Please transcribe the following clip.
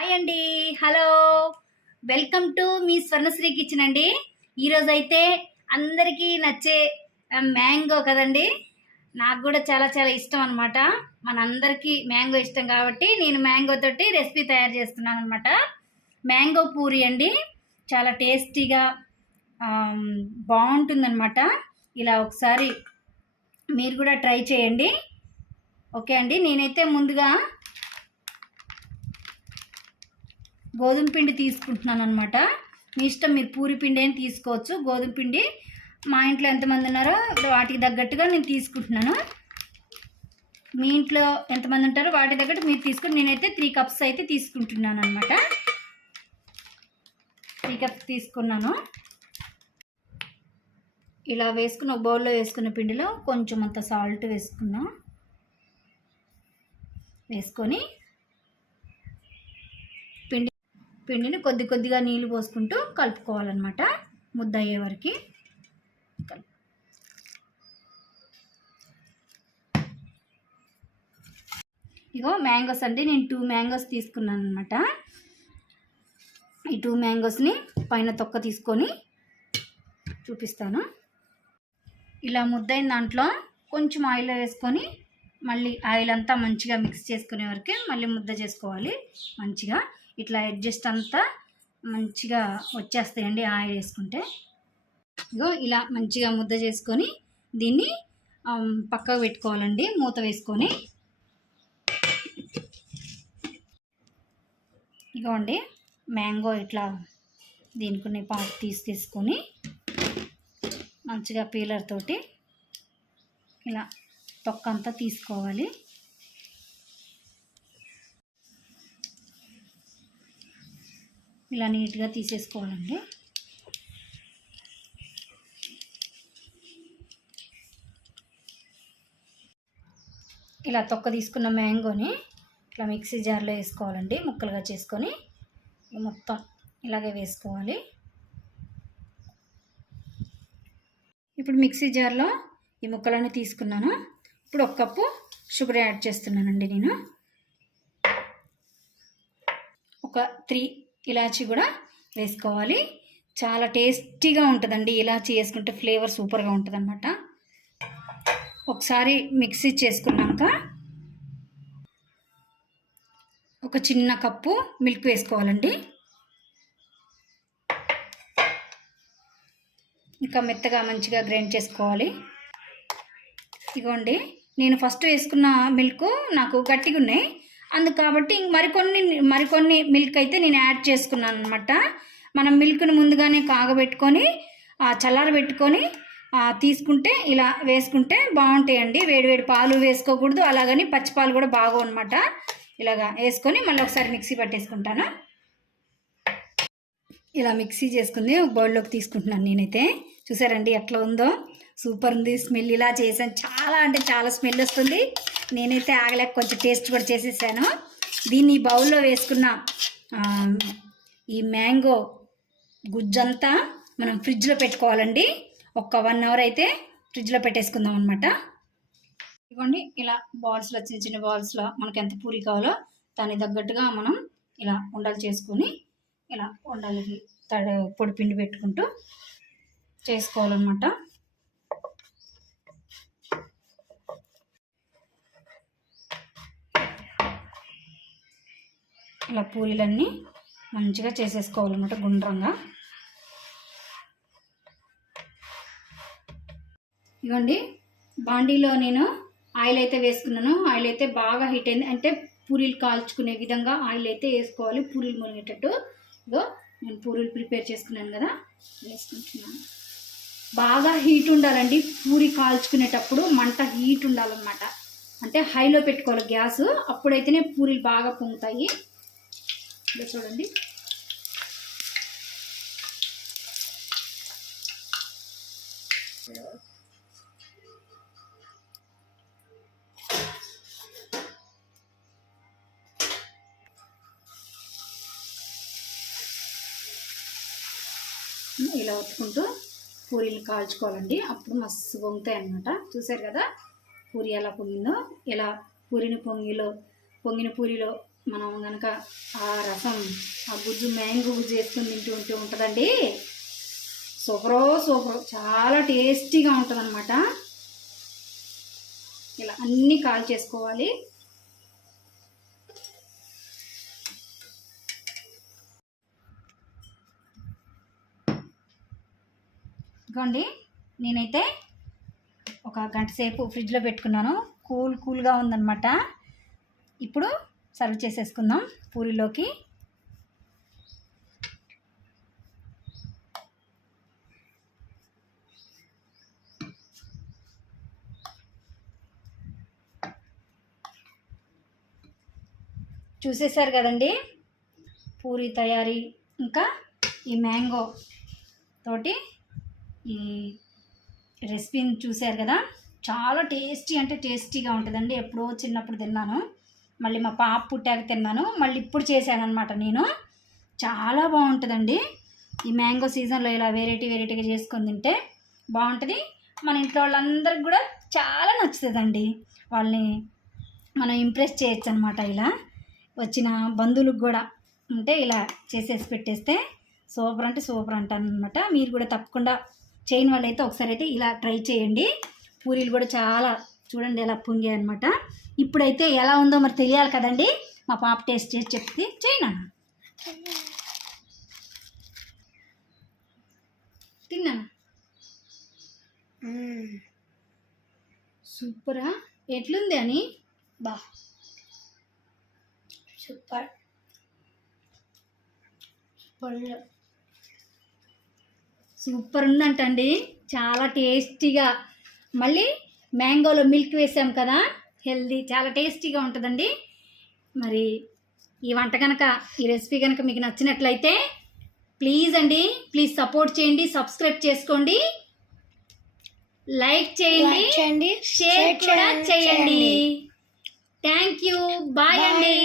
Hi అండి. Hello welcome to మీ Swarnasri kitchen అండి. ఈరోజు అయితే అందరికీ నచ్చే మ్యాంగో కదండి. నాకు కూడా చాలా చాలా ఇష్టం అనమాట మనందరికీ మ్యాంగో ఇష్టం కాబట్టి నేను మ్యాంగో తోటి రెసిపీ తయారు చేస్తున్నాను అనమాట మ్యాంగో పూరి అండి. చాలా టేస్టీగా బాగుంటుందన్నమాట. ఇలా ఒకసారి మీరు కూడా ట్రై చేయండి. ఓకే అండి. నేనైతే ముందుగా గోధుమ పిండి తీసుకుంటున్నాను అనమాట మీ ఇష్టం మీరు పూరి పిండి అయినా తీసుకోవచ్చు. గోధుమ పిండి మా ఇంట్లో ఎంతమంది ఉన్నారో వాటికి తగ్గట్టుగా నేను తీసుకుంటున్నాను. మీ ఇంట్లో ఎంతమంది ఉంటారో వాటి తగ్గట్టు మీరు తీసుకుని నేనైతే త్రీ కప్స్ అయితే తీసుకుంటున్నాను అనమాట త్రీ కప్స్ తీసుకున్నాను. ఇలా వేసుకున్న ఒక బౌల్లో వేసుకున్న పిండిలో కొంచెం అంత సాల్ట్ వేసుకున్నాం. వేసుకొని పిండి పిండిని కొద్ది కొద్దిగా నీళ్ళు పోసుకుంటూ కలుపుకోవాలన్నమాట ముద్ద అయ్యే వరకు. ఇగో మ్యాంగోస్ అండి నేను టూ మ్యాంగోస్ తీసుకున్నాను అనమాట ఈ టూ మ్యాంగోస్ని పైన తొక్క తీసుకొని చూపిస్తాను. ఇలా ముద్దైన దాంట్లో కొంచెం ఆయిల్ వేసుకొని మళ్ళీ ఆయిల్ అంతా మంచిగా మిక్స్ చేసుకునే వరకే మళ్ళీ ముద్ద చేసుకోవాలి మంచిగా. ఇట్లా అడ్జస్ట్ అంతా మంచిగా వచ్చేస్తాయండి ఆయిల్ వేసుకుంటే. ఇగో ఇలా మంచిగా ముద్ద చేసుకొని దీన్ని పక్కకు పెట్టుకోవాలండి మూత వేసుకొని. ఇగోండి మ్యాంగో ఇట్లా దీనికి పాటు తీసి తీసుకొని మంచిగా పీలర్ తోటి ఇలా తొక్క అంతా తీసుకోవాలి. ఇలా నీట్గా తీసేసుకోవాలండి. ఇలా తొక్క తీసుకున్న మ్యాంగోని ఇట్లా మిక్సీ జార్లో వేసుకోవాలండి ముక్కలుగా చేసుకొని. మొత్తం ఇలాగే వేసుకోవాలి. ఇప్పుడు మిక్సీ జార్లో ఈ ముక్కలన్నీ తీసుకున్నాను. ఇప్పుడు ఒక కప్పు షుగర్ యాడ్ చేస్తున్నానండి నేను. ఒక త్రీ ఇలాచీ కూడా వేసుకోవాలి. చాలా టేస్టీగా ఉంటుందండి ఇలాచీ వేసుకుంటే ఫ్లేవర్ సూపర్గా ఉంటుంది అనమాట ఒకసారి మిక్సీ చేసుకున్నాక ఒక చిన్న కప్పు మిల్క్ వేసుకోవాలండి. ఇంకా మెత్తగా మంచిగా గ్రైండ్ చేసుకోవాలి. ఇగోండి నేను ఫస్ట్ వేసుకున్న మిల్క్ నాకు గట్టిగా ఉన్నాయి అందు కాబట్టి ఇంక మరికొన్ని మరికొన్ని మిల్క్ అయితే నేను యాడ్ చేసుకున్నాను అనమాట మనం మిల్క్ని ముందుగానే కాగబెట్టుకొని చల్లారబెట్టుకొని తీసుకుంటే ఇలా వేసుకుంటే బాగుంటాయండి. వేడివేడి పాలు వేసుకోకూడదు. అలాగని పచ్చి పాలు కూడా బాగోవు అనమాట ఇలాగా వేసుకొని మళ్ళీ ఒకసారి మిక్సీ పట్టేసుకుంటాను. ఇలా మిక్సీ చేసుకుంది ఒక బౌల్లోకి తీసుకుంటున్నాను నేనైతే. చూసారండి ఎట్లా ఉందో? సూపర్ ఉంది. స్మెల్ ఇలా చేశాను. చాలా అంటే చాలా స్మెల్ వస్తుంది. నేనైతే ఆగలేక కొంచెం టేస్ట్ కూడా చేసేసాను. దీన్ని బౌల్లో వేసుకున్న ఈ మ్యాంగో గుజ్జంతా మనం ఫ్రిడ్జ్లో పెట్టుకోవాలండి. ఒక్క వన్ అవర్ అయితే ఫ్రిడ్జ్లో పెట్టేసుకుందాం అనమాట ఇదిగోండి ఇలా బాల్స్లో చిన్న చిన్న బాల్స్లో మనకు ఎంత పూరి కావాలో దానికి తగ్గట్టుగా మనం ఇలా ఉండలు చేసుకొని ఇలా ఉండలకి తడ పొడి పిండి పెట్టుకుంటూ చేసుకోవాలన్నమాట. ఇలా పూరీలన్నీ మంచిగా చేసేసుకోవాలన్నమాట గుండ్రంగా. ఇవ్వండి బాండీలో నేను ఆయిల్ అయితే వేసుకున్నాను. ఆయిల్ అయితే బాగా హీట్ అయింది. అంటే పూరీలు కాల్చుకునే విధంగా ఆయిల్ అయితే వేసుకోవాలి పూరీలు మునిగేటట్టు. ఇదో నేను పూరీలు ప్రిపేర్ చేసుకున్నాను కదా వేసుకుంటున్నాను. బాగా హీట్ ఉండాలండి పూరి కాల్చుకునేటప్పుడు మంట హీట్ ఉండాలన్నమాట. అంటే హైలో పెట్టుకోవాలి గ్యాస్. అప్పుడైతేనే పూరీలు బాగా పొంగుతాయి. ఇలా చూడండి. ఇలా ఒత్తుకుంటూ పూరీలు కాల్చుకోవాలండి. అప్పుడు మస్తు పొంగుతాయి అన్నమాట చూసారు కదా? పూరి ఎలా పొంగిందో ఎలా పూరిని పొంగిలో పొంగిన పూరిలో మనం కనుక ఆ రసం ఆ గుజ్జు మ్యాంగో గుజ్జు వేసుకుని తింటూ ఉంటూ ఉంటుందండి? సూపరో సూపర్. చాలా టేస్టీగా ఉంటుందన్నమాట. ఇలా అన్నీ కాల్ చేసుకోవాలి. ఇదిగోండి నేనైతే ఒక గంట సేపు ఫ్రిడ్జ్లో పెట్టుకున్నాను. కూల్ కూల్గా ఉందన్నమాట. ఇప్పుడు సర్వ్ చేసేసుకుందాం పూరిలోకి. చూసేశారు కదండి? పూరి తయారీ. ఇంకా ఈ మ్యాంగో తోటి ఈ రెసిపీని చూశారు కదా? చాలా టేస్టీ అంటే టేస్టీగా ఉంటుందండి. ఎప్పుడో చిన్నప్పుడు తిన్నాను. మళ్ళీ మా పాప పుట్టాక తిన్నాను. మళ్ళీ ఇప్పుడు చేశాను అనమాట నేను. చాలా బాగుంటుందండి. ఈ మ్యాంగో సీజన్లో ఇలా వెరైటీ వెరైటీగా చేసుకొని తింటే బాగుంటుంది. మన ఇంట్లో వాళ్ళందరికి కూడా చాలా నచ్చుతుందండి. వాళ్ళని మనం ఇంప్రెస్ చేయొచ్చు అనమాట ఇలా. వచ్చిన బంధువులకు కూడా ఉంటే ఇలా చేసేసి పెట్టేస్తే సూపర్ అంటే సూపర్ అంటాను అనమాట మీరు కూడా తప్పకుండా చేయని వాళ్ళైతే ఒకసారి అయితే ఇలా ట్రై చేయండి. పూరీలు కూడా చాలా చూడండి ఎలా పొంగాయి అనమాట ఇప్పుడైతే ఎలా ఉందో మరి తెలియాలి కదండి. మా పాప టేస్ట్ చేసి చెప్తే చేయనా తిన్నాను? సూపరా? ఎట్లుంది అని? బా. సూపర్. సూపర్ సూపర్ ఉందంటండి. చాలా టేస్టీగా. మళ్ళీ మ్యాంగోలో మిల్క్ వేసాం కదా హెల్దీ చాలా టేస్టీగా ఉంటుందండి మరి ఈ వంట కనుక ఈ రెసిపీ కనుక మీకు నచ్చినట్లయితే ప్లీజ్ అండి ప్లీజ్ సపోర్ట్ చేయండి సబ్స్క్రైబ్ చేసుకోండి లైక్ చేయండి షేర్ కూడా చేయండి. థ్యాంక్ యూ బాయ్ అండి.